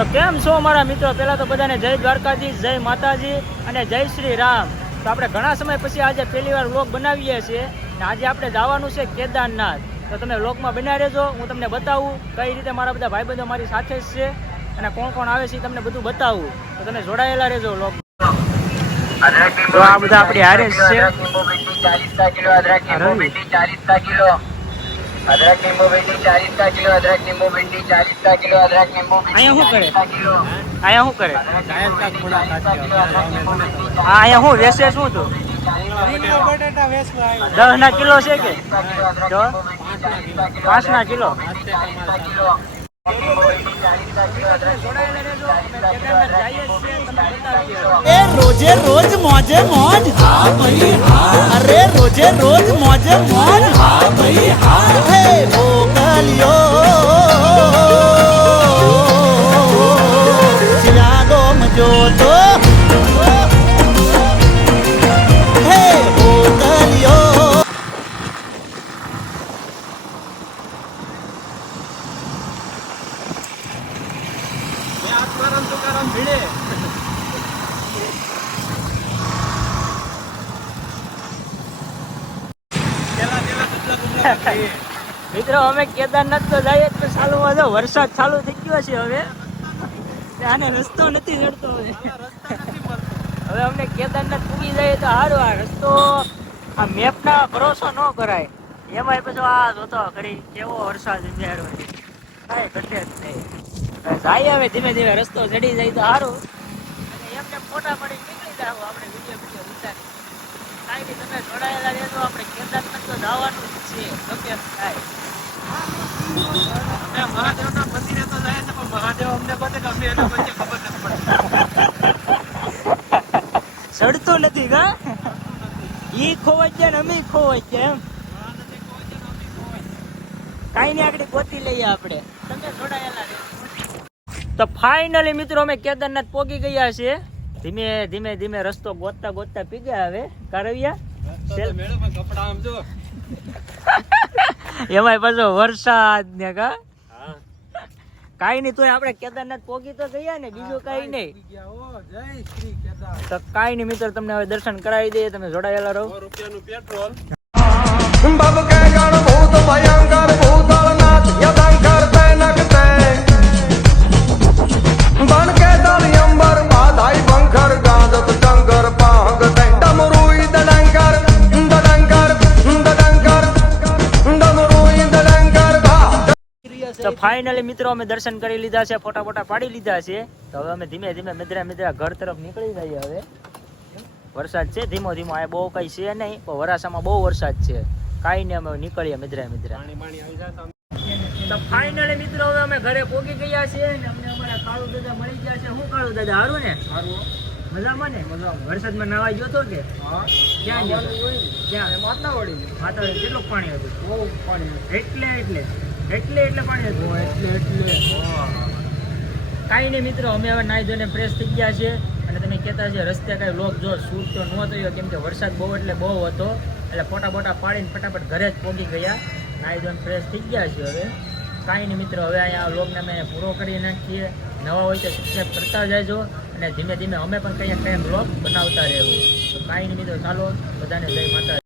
તો કેમ છો મારા મિત્રો? પહેલા તો બધાને જય દ્વારકાધીશ, જય માતાજી અને જય શ્રી રામ. તો આપણે ઘણા સમય પછી આજે પહેલી વાર વ્લોગ બનાવીએ છીએ અને આજે આપણે જવાનું છે કેદારનાથ. તો તમે વ્લોગમાં બનાવી રહેજો, હું તમને બતાવું કઈ રીતે મારા બધા ભાઈબંધો મારી સાથે જ છે અને કોણ કોણ આવે છે તમને બધું બતાવું. તો તમે જોડાયેલા રહેજો વ્લોગ. તો આ બધા આપણી હારે છે. अदरक नींबू भिंडी 40 का किलो, अदरक नींबू भिंडी 40 का किलो, अदरक नींबू અહીંયા શું કરે? અહીંયા શું કરે? અહીંયા શું વેચે? શું તું 10 કિલો છે કે 5 કિલો? रोजे रोज मौजे मौज, हाँ भाई हाँ, अरे रोजे रोज मौजे मौज, हाँ भाई हाँ, हे वो गलियो चिरागो मजो तो हे वो गलियो. મિત્રો અમે કેદારનાથ તો જઈએ તો ચાલુમાં જો વરસાદ ચાલુ થઈ ગયો છે. હવે આને રસ્તો નથી જડતો. હવે અમને કેદારનાથ પૂરી જાય તો સારું. આ રસ્તો આ મેપના ભરોસો ન કરાય. એમાંય પછી આ જોતો ઘડી કેવો વરસાદ ઉમેરો કાંઈ ઘટે જ નહીં. જાય હવે ધીમે ધીમે રસ્તો ચડી જાય તો સારું. અને એમને ફોટા પડી નીકળી જાવ આપણે વિડીયો ઉતારી. કાંઈ નહીં, તમે જોડાયેલા રહેજો. આપણે કેદારનાથ તો જવાનું જ છે ગમે એમ થાય. મહાદેવના મંદિરે તો જાય છે પણ મહાદેવ અમને બધે ગમે એટલે પછી ખબર નથી પડતી. ચડતો નથી કા ઈ ખોવાઈ જાય ને અમે ખોવાઈ જાય એમ. કાંઈ નહીં, આગળ ગોતી લઈએ આપણે. તમે જોડાયેલા રહેજો. તો ફાઇનલી મિત્રો અમે કેદારનાથ પહોંચી ગયા છે. ધીમે ધીમે ધીમે રસ્તો ગોતતા ગોતતા પી ગયા. હવે કારવિયા એમાંય પાછો વરસાદ ને કા કાઈ નહીં. તો આપણે કેદારનાથ પોગી તો ગયા ને, બીજું કઈ નહીં. તો કાઈ નહીં મિત્રો, તમને હવે દર્શન કરાવી દઈએ. તમે જોડાયેલા રહો. पेट्रोल बब के गण भूत भयंकर भूतलनाथ यदंकर तैनकते बन के दल अंबर बाधाई बंकर गादत डंगर पांग डमरुई दडंकर दडंकर दडंकर डमरुई दडंकर. તો ફાઇનલી મિત્રો અમે દર્શન કરી લીધા છે, ફોટા ફોટા પાડી લીધા છે. તો હવે અમે ધીમે ધીમે મિત્રા મિત્રા ઘર તરફ નીકળી જઈએ. હવે વરસાદ છે ધીમો ધીમો, આ બહુ કઈ છે નહીં પણ વરાસામાં બહુ વરસાદ છે. કાંઈ નહીં, અમે નીકળીએ મિત્રા મિત્રા. તો ફાઇનલી મિત્રો હવે અમે ઘરે પહોંચી ગયા છે ને અમને અમારા કાળુ દાદા મળી ગયા છે. શું કાળુ દાદા, સારું ને? મજામાં ને? વરસાદમાં નાવા ગયો તો કે ક્યાં ગયો? ક્યાં? માતાવાડી. કેટલું પાણી હતું? બહુ પાણી. એટલે પાણી હતું. કાંઈ નહીં મિત્રો, અમે હવે નાઈ ધોઈને ફ્રેશ થઈ ગયા છે. અને તમે કહેતા છે રસ્તે કાંઈ વ્લોગ જો શૂટ તો ન થયો કેમ કે વરસાદ બહુ એટલે બહુ હતો. એટલે ફોટા બોટા પાડીને ફટાફટ ઘરે જ પહોંચી ગયા. નાઈ ધોઈને ફ્રેશ થઈ ગયા છે. હવે કાંઈ નહીં મિત્રો, હવે અહીંયા વ્લોગને અમે પૂરો કરી નાખીએ. નવા હોય તો સબસ્ક્રાઈબ કરતા જાયજો અને ધીમે ધીમે અમે પણ કંઈક વ્લોગ બનાવતા રહેવું. તો કાંઈ નહીં મિત્રો, ચાલો બધાને જય માતા.